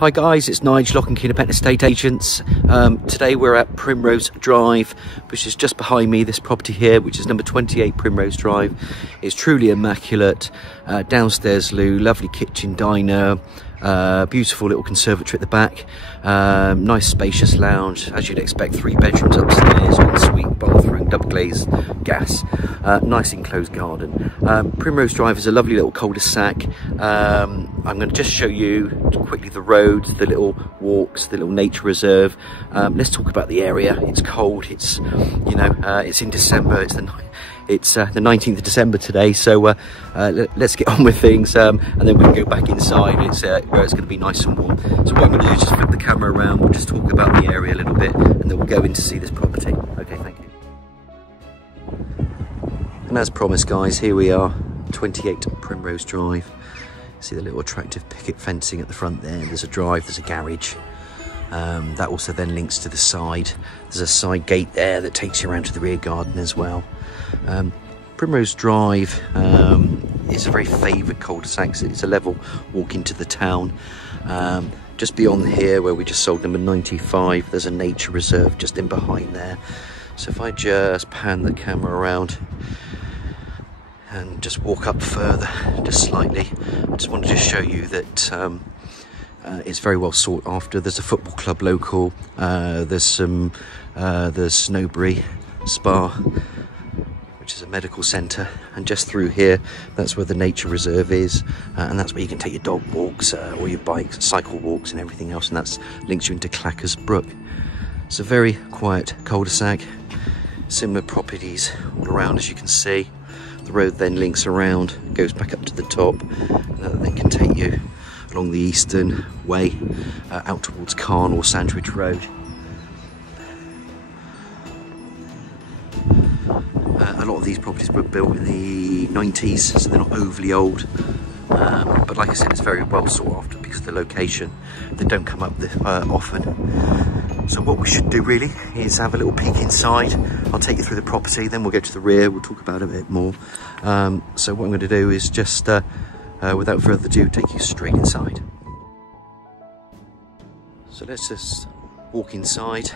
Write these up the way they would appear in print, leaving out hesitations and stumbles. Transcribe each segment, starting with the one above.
Hi guys, it's Nigel, Lock and Key Independent Estate Agents. Today we're at Primrose Drive, which is just behind me. This property here, which is number 28 Primrose Drive, is truly immaculate. Downstairs loo, lovely kitchen diner, beautiful little conservatory at the back, nice spacious lounge, as you'd expect, 3 bedrooms upstairs, ensuite bathroom, double glazed gas, nice enclosed garden. Primrose Drive is a lovely little cul-de-sac. I'm going to just show you quickly the roads, the little walks, the little nature reserve. Let's talk about the area. It's cold, it's, you know, it's in December, it's the 19th of December today, so let's get on with things, and then we can go back inside. It's where it's going to be nice and warm. So what I'm going to do is just flip the camera around, we'll just talk about the area a little bit, and then we'll go in to see this property. Okay, thank you. And as promised guys, here we are, 28 Primrose Drive. See the little attractive picket fencing at the front there. There's a drive, there's a garage. That also then links to the side. There's a side gate there that takes you around to the rear garden as well. Primrose Drive is a very favoured cul-de-sac. It's a level walk into the town. Just beyond here, where we just sold number 95, there's a nature reserve just in behind there. So if I just pan the camera around and just walk up further, just slightly, I just wanted to show you that it's very well sought after. There's a football club local, there's Snowbury Spa, which is a medical centre, and just through here, that's where the nature reserve is, and that's where you can take your dog walks, or your bikes, cycle walks and everything else, and that links you into Clackers Brook. It's a very quiet cul-de-sac, similar properties all around, as you can see. The road then links around, goes back up to the top, and that then can take you along the eastern way out towards Carn or Sandwich Road. A lot of these properties were built in the 90s, so they're not overly old, but like I said, it's very well sought after because of the location. They don't come up often. So what we should do really is have a little peek inside. I'll take you through the property, then we'll go to the rear, we'll talk about it a bit more. So what I'm going to do is just, without further ado, take you straight inside. So let's just walk inside.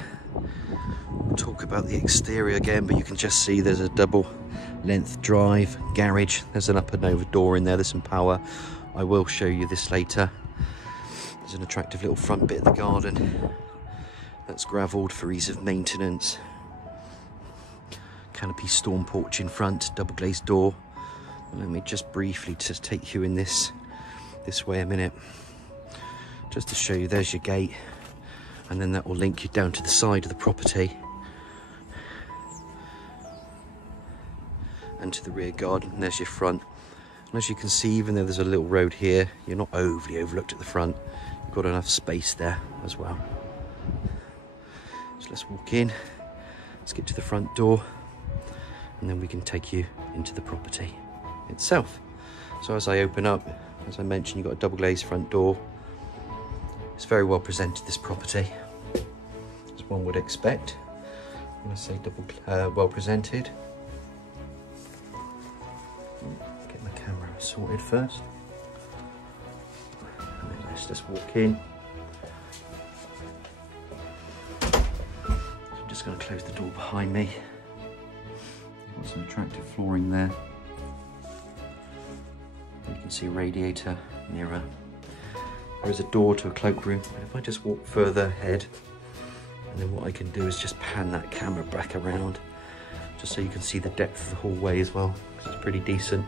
We'll talk about the exterior again, but you can just see there's a double length drive, garage, there's an up and over door in there, there's some power. I will show you this later. There's an attractive little front bit of the garden that's gravelled for ease of maintenance. Canopy storm porch in front, double glazed door. Let me just briefly just take you in this way a minute, just to show you. There's your gate, and then that will link you down to the side of the property and to the rear garden. And there's your front, and as you can see, even though there's a little road here, you're not overly overlooked at the front. You've got enough space there as well. So let's walk in, let's get to the front door, and then we can take you into the property itself. So as I open up, as I mentioned, you've got a double glazed front door. It's very well presented, this property, as one would expect when I say well presented. Get my camera sorted first, and then let's just walk in. I'm just going to close the door behind me. Got some attractive flooring there. You can see a radiator, mirror. There is a door to a cloakroom. If I just walk further ahead, and then what I can do is just pan that camera back around, just so you can see the depth of the hallway as well, because it's pretty decent.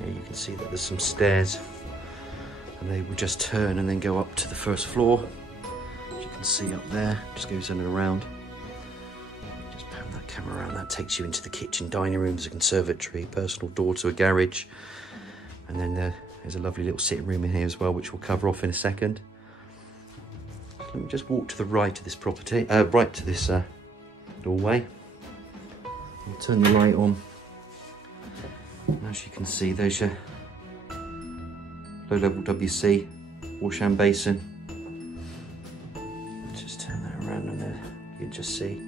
Here you can see that there's some stairs, and they will just turn and then go up to the first floor. As you can see up there, just goes in and around. Just pan that camera around, that takes you into the kitchen dining room. There's a conservatory, personal door to a garage, and then there's a lovely little sitting room in here as well, which we'll cover off in a second. So let me just walk to the right of this property, right to this doorway. I'll turn the light on. And as you can see, there's your low-level WC wash-hand basin. Just turn that around, and there you can just see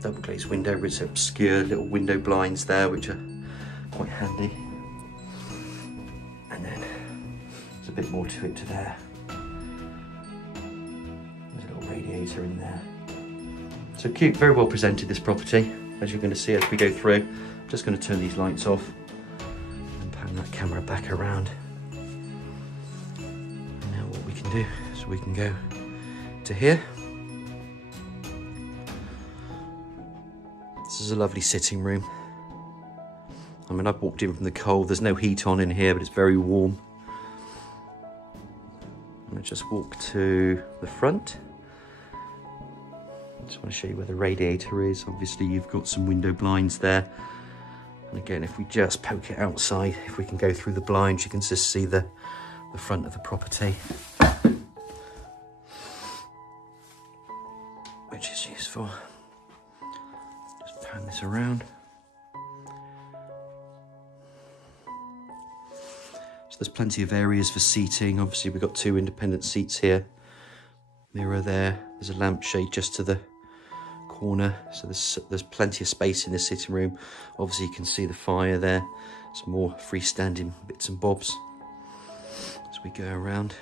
double glazed window with some obscure little window blinds there, which are quite handy. a bit more to it to there. There's a little radiator in there. So cute, very well presented, this property, as you're going to see as we go through. I'm just going to turn these lights off and pan that camera back around. And now what we can do is we can go to here. This is a lovely sitting room. I mean, I've walked in from the cold. There's no heat on in here, but it's very warm. I'm going to just walk to the front. I just want to show you where the radiator is. Obviously, you've got some window blinds there. And again, if we just poke it outside, if we can go through the blinds, you can just see the front of the property, which is useful. Just pan this around. There's plenty of areas for seating. Obviously, we've got 2 independent seats here. Mirror there. There's a lampshade just to the corner. So there's plenty of space in the sitting room. Obviously, you can see the fire there. Some more freestanding bits and bobs as we go around.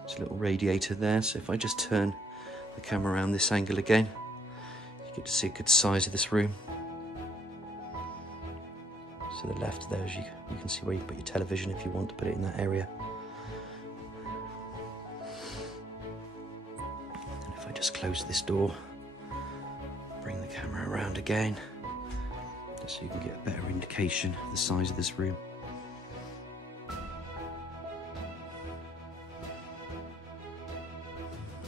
There's a little radiator there. So if I just turn the camera around this angle again, you get to see a good size of this room. To the left there, you can see where you put your television if you want to put it in that area. And if I just close this door, bring the camera around again, just so you can get a better indication of the size of this room.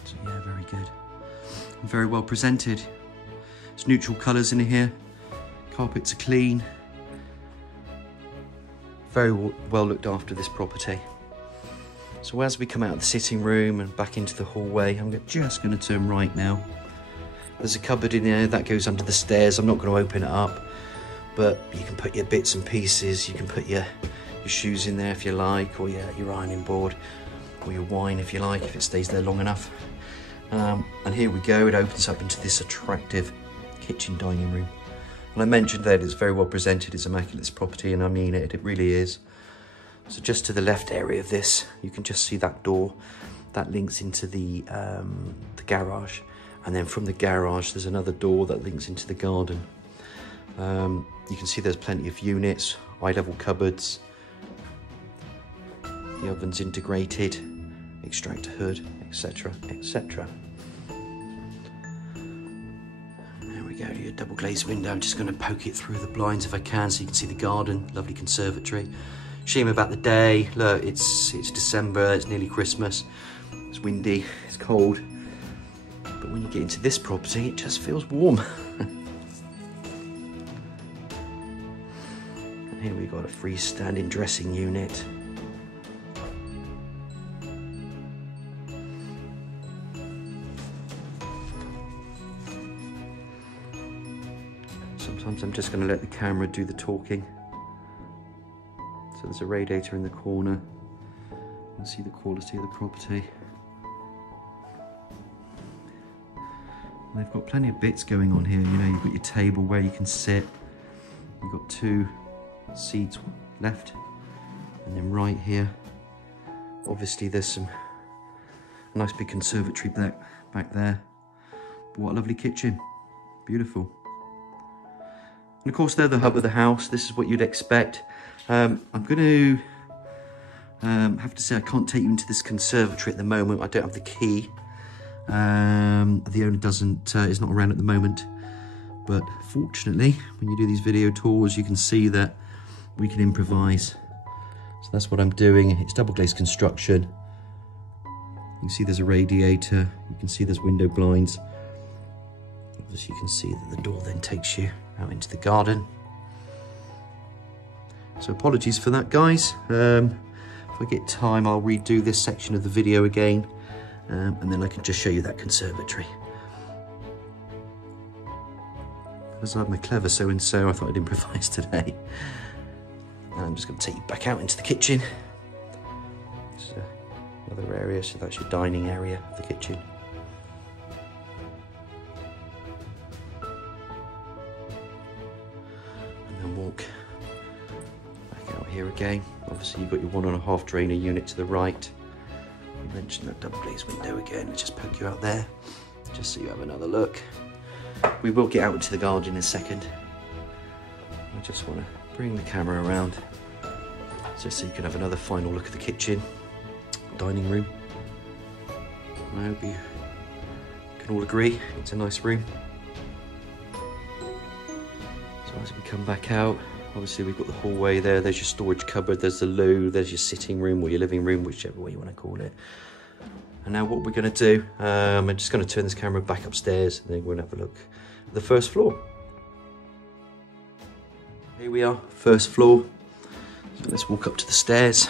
So yeah, very good. And very well presented. It's neutral colours in here. Carpets are clean. Very well looked after, this property. So as we come out of the sitting room and back into the hallway, I'm just going to turn right now. There's a cupboard in there that goes under the stairs. I'm not going to open it up, but you can put your bits and pieces. You can put your shoes in there if you like, or your ironing board, or your wine if you like, if it stays there long enough. And here we go. It opens up into this attractive kitchen dining room. And I mentioned that it's very well presented, it's immaculate, this property, and I mean it, it really is. So just to the left area of this, you can just see that door that links into the garage. And then from the garage, there's another door that links into the garden. You can see there's plenty of units, eye-level cupboards. The oven's integrated, extractor hood, etc, etc. Go to your double glazed window. I'm just going to poke it through the blinds if I can, so you can see the garden, lovely conservatory. Shame about the day. Look, it's December, it's nearly Christmas. It's windy, it's cold. But when you get into this property, it just feels warm. And here we've got a freestanding dressing unit. Sometimes I'm just going to let the camera do the talking. So there's a radiator in the corner. You can see the quality of the property. And they've got plenty of bits going on here. You know, you've got your table where you can sit. You've got 2 seats left, and then right here. Obviously, there's a nice big conservatory back there. But what a lovely kitchen. Beautiful. And of course, they're the hub of the house. This is what you'd expect. I'm going to have to say I can't take you into this conservatory at the moment. I don't have the key. The owner is not around at the moment. But fortunately, when you do these video tours, you can see that we can improvise. So that's what I'm doing. It's double glazed construction. You can see there's a radiator. You can see there's window blinds. Obviously, you can see that the door then takes you out into the garden. So apologies for that, guys. If I get time, I'll redo this section of the video again, and then I can just show you that conservatory. Because I'm a clever so-and-so, I thought I'd improvise today. And I'm just going to take you back out into the kitchen. This is another area, so that's your dining area of the kitchen. And then walk back out here again, obviously you've got your 1.5 drainer unit to the right. I mentioned that double glazed window again. Let's just poke you out there, just so you have another look. We will get out into the garden in a second. I just want to bring the camera around just so you can have another final look at the kitchen, dining room. I hope you can all agree it's a nice room. So as we come back out, obviously we've got the hallway there, there's your storage cupboard, there's the loo, there's your sitting room or your living room, whichever way you want to call it. And now what we're going to do, I'm just going to turn this camera back upstairs and then we're going to have a look at the first floor. Here we are, first floor. So let's walk up to the stairs.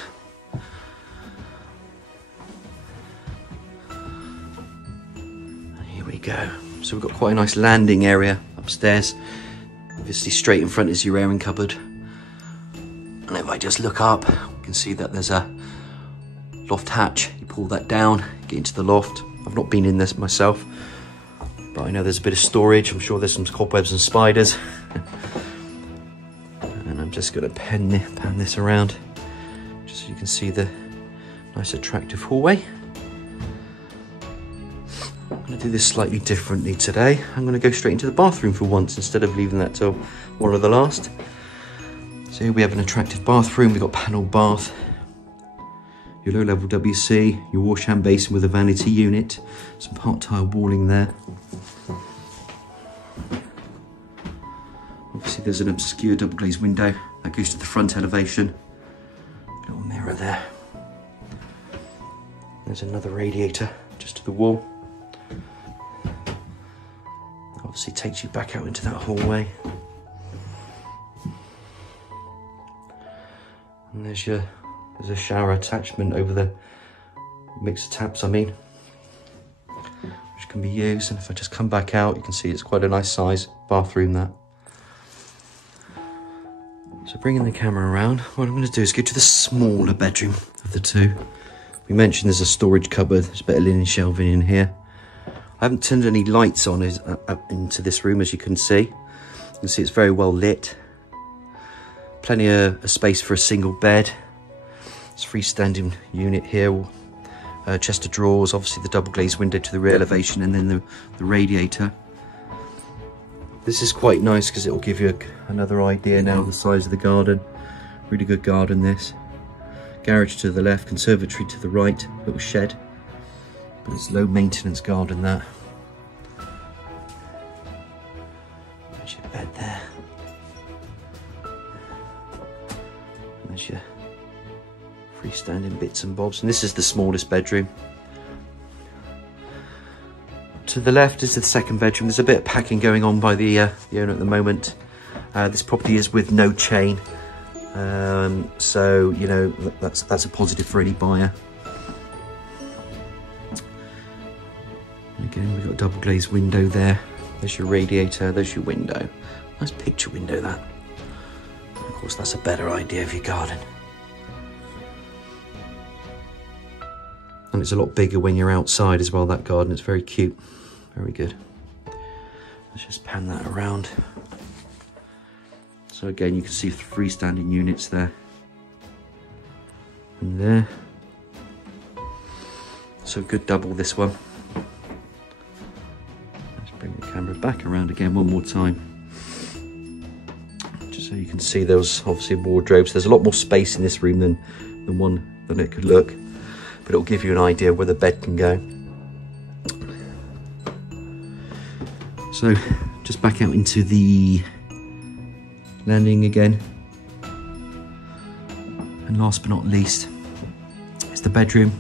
And here we go. So we've got quite a nice landing area upstairs. Obviously straight in front is your airing cupboard. And if I just look up, you can see that there's a loft hatch. You pull that down, get into the loft. I've not been in this myself, but I know there's a bit of storage. I'm sure there's some cobwebs and spiders. And I'm just going to pan this around, just so you can see the nice attractive hallway. I'm going to do this slightly differently today. I'm going to go straight into the bathroom for once, instead of leaving that till one of the last. So here we have an attractive bathroom. We've got panel bath, your low level WC, your wash hand basin with a vanity unit, some part tile walling there. Obviously there's an obscure double glazed window that goes to the front elevation. Little mirror there. There's another radiator just to the wall. Obviously takes you back out into that hallway. And there's a shower attachment over the mixer taps, which can be used. And if I just come back out, you can see it's quite a nice size bathroom, that. So bringing the camera around, what I'm going to do is go to the smaller bedroom of the two. We mentioned there's a storage cupboard, there's a bit of linen shelving in here. I haven't turned any lights on into this room, as you can see. You can see it's very well lit. Plenty of space for a single bed. It's a freestanding unit here. Chest of drawers, obviously the double glazed window to the rear elevation, and then the radiator. This is quite nice because it will give you another idea now of the size of the garden. Really good garden, this. Garage to the left, conservatory to the right, little shed. But it's low maintenance garden, that. There's your bed there. There's your freestanding bits and bobs. And this is the smallest bedroom. To the left is the second bedroom. There's a bit of packing going on by the owner at the moment. This property is with no chain. So, you know, that's a positive for any buyer. Again, we've got a double glazed window there. There's your radiator, there's your window. Nice picture window, that. And of course, that's a better idea of your garden. And it's a lot bigger when you're outside as well, that garden. It's very cute. Very good. Let's just pan that around. So again, you can see freestanding units there. And there. So good double, this one. Let's bring the camera back around again one more time. Just so you can see those obviously wardrobes. There's a lot more space in this room than it could look. But it'll give you an idea where the bed can go. So just back out into the landing again. And last but not least, it's the bedroom.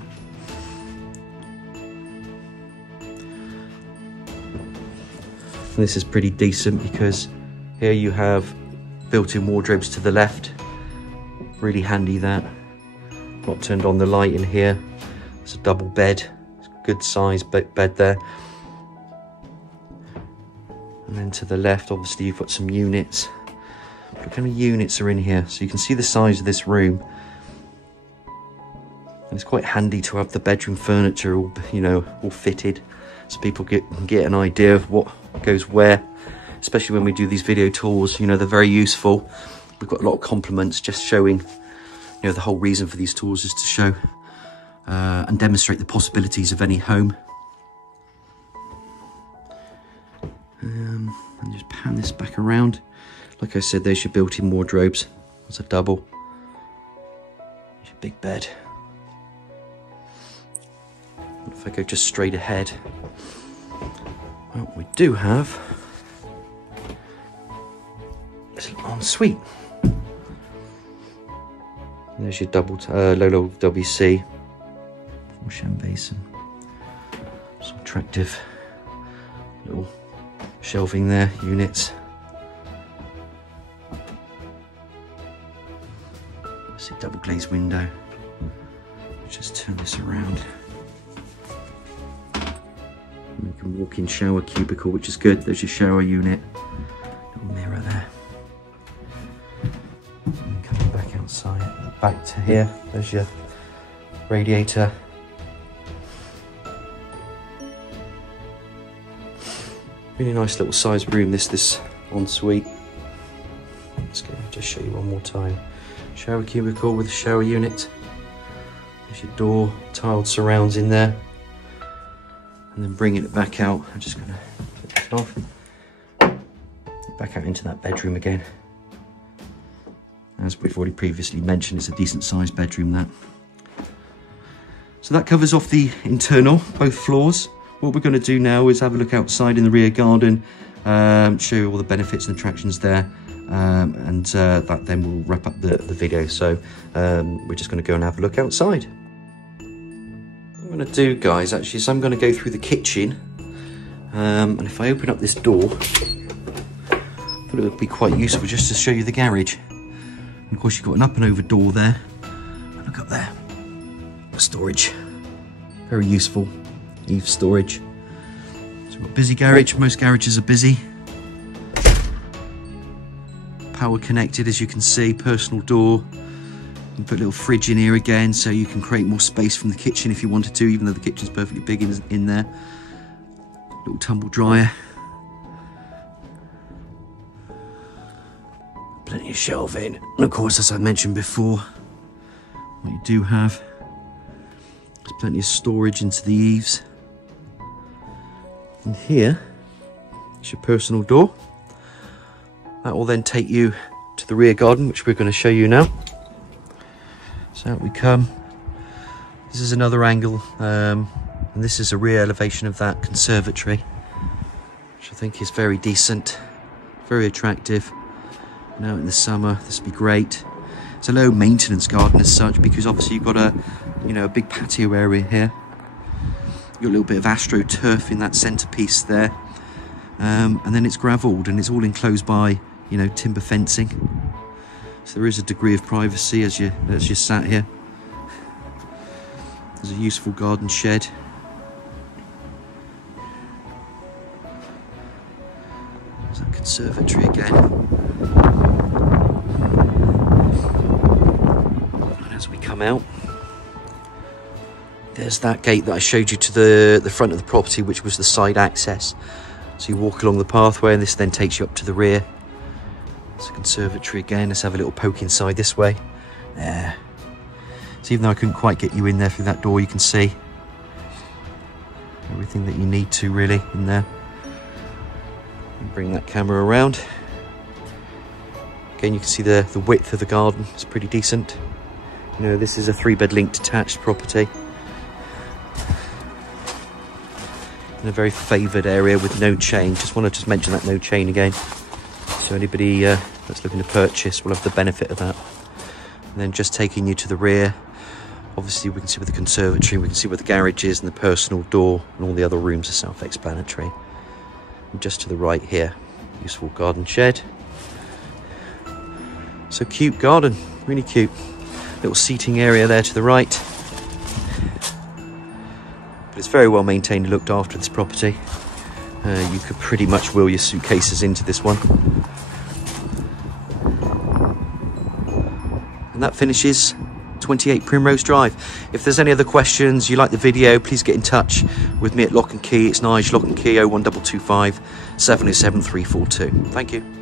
And this is pretty decent because here you have built-in wardrobes to the left. Really handy, that. Not turned on the light in here. It's a double bed. It's a good size bed there. And then to the left, obviously, you've got some units. What kind of units are in here? So you can see the size of this room. And it's quite handy to have the bedroom furniture all, you know, all fitted, so people can get an idea of what goes where. Especially when we do these video tours, you know, they're very useful. We've got a lot of compliments just showing You know, the whole reason for these tours is to show and demonstrate the possibilities of any home. And just pan this back around. Like I said, there's your built-in wardrobes. That's a double. There's your big bed. What if I go just straight ahead? Well, we do have this little ensuite. There's your double low WC, wash hand basin, some attractive little shelving there, units. See, double glazed window. Just turn this around. And you can walk in shower cubicle, which is good. There's your shower unit. Little mirror there. And coming back outside, back to here. There's your radiator. Really nice little sized room, this ensuite. Let's go, just show you one more time. Shower cubicle with a shower unit. There's your door, tiled surrounds in there. And then bringing it back out, I'm just gonna put this off. Back out into that bedroom again. As we've already previously mentioned, it's a decent sized bedroom, that. So that covers off the internal, both floors. What we're going to do now is have a look outside in the rear garden, show you all the benefits and attractions there, and that then will wrap up the video. So we're just going to go and have a look outside. What I'm going to do, guys, actually, is I'm going to go through the kitchen, and if I open up this door, I thought it would be quite useful just to show you the garage. And of course, you've got an up and over door there. And look up there, storage, very useful. Eve storage. So we've got busy garage. Most garages are busy. Power connected, as you can see. Personal door. You can put a little fridge in here again, so you can create more space from the kitchen if you wanted to, even though the kitchen's perfectly big in there. Little tumble dryer. Plenty of shelving. And of course, as I mentioned before, what you do have is plenty of storage into the eaves. And here is your personal door. That will then take you to the rear garden, which we're going to show you now. So out we come. This is another angle, and this is a rear elevation of that conservatory, which I think is very decent, very attractive. Now in the summer, this would be great. It's a low maintenance garden as such, because obviously you've got a big patio area here. You've got a little bit of astroturf in that centerpiece there, and then it's gravelled and it's all enclosed by timber fencing. So there is a degree of privacy as you sat here. There's a useful garden shed. There's that conservatory again. And as we come out, there's that gate that I showed you to the front of the property, which was the side access. So you walk along the pathway and this then takes you up to the rear. It's a conservatory again. Let's have a little poke inside this way. There. So even though I couldn't quite get you in there through that door, you can see everything that you need to really in there. And bring that camera around. Again, you can see the width of the garden. It's pretty decent. This is a 3-bed linked detached property. In a very favoured area with no chain. Just want to mention that no chain again. So anybody that's looking to purchase will have the benefit of that. And then just taking you to the rear. Obviously we can see where the conservatory, we can see where the garage is and the personal door, and all the other rooms are self-explanatory. And just to the right here, useful garden shed. So cute garden, really cute. Little seating area there to the right. But it's very well maintained and looked after, this property. You could pretty much wheel your suitcases into this one. And that finishes 28 Primrose Drive. If there's any other questions, you like the video, please get in touch with me at Lock and Key. It's Nige, Lock and Key, 01225 707 342. Thank you.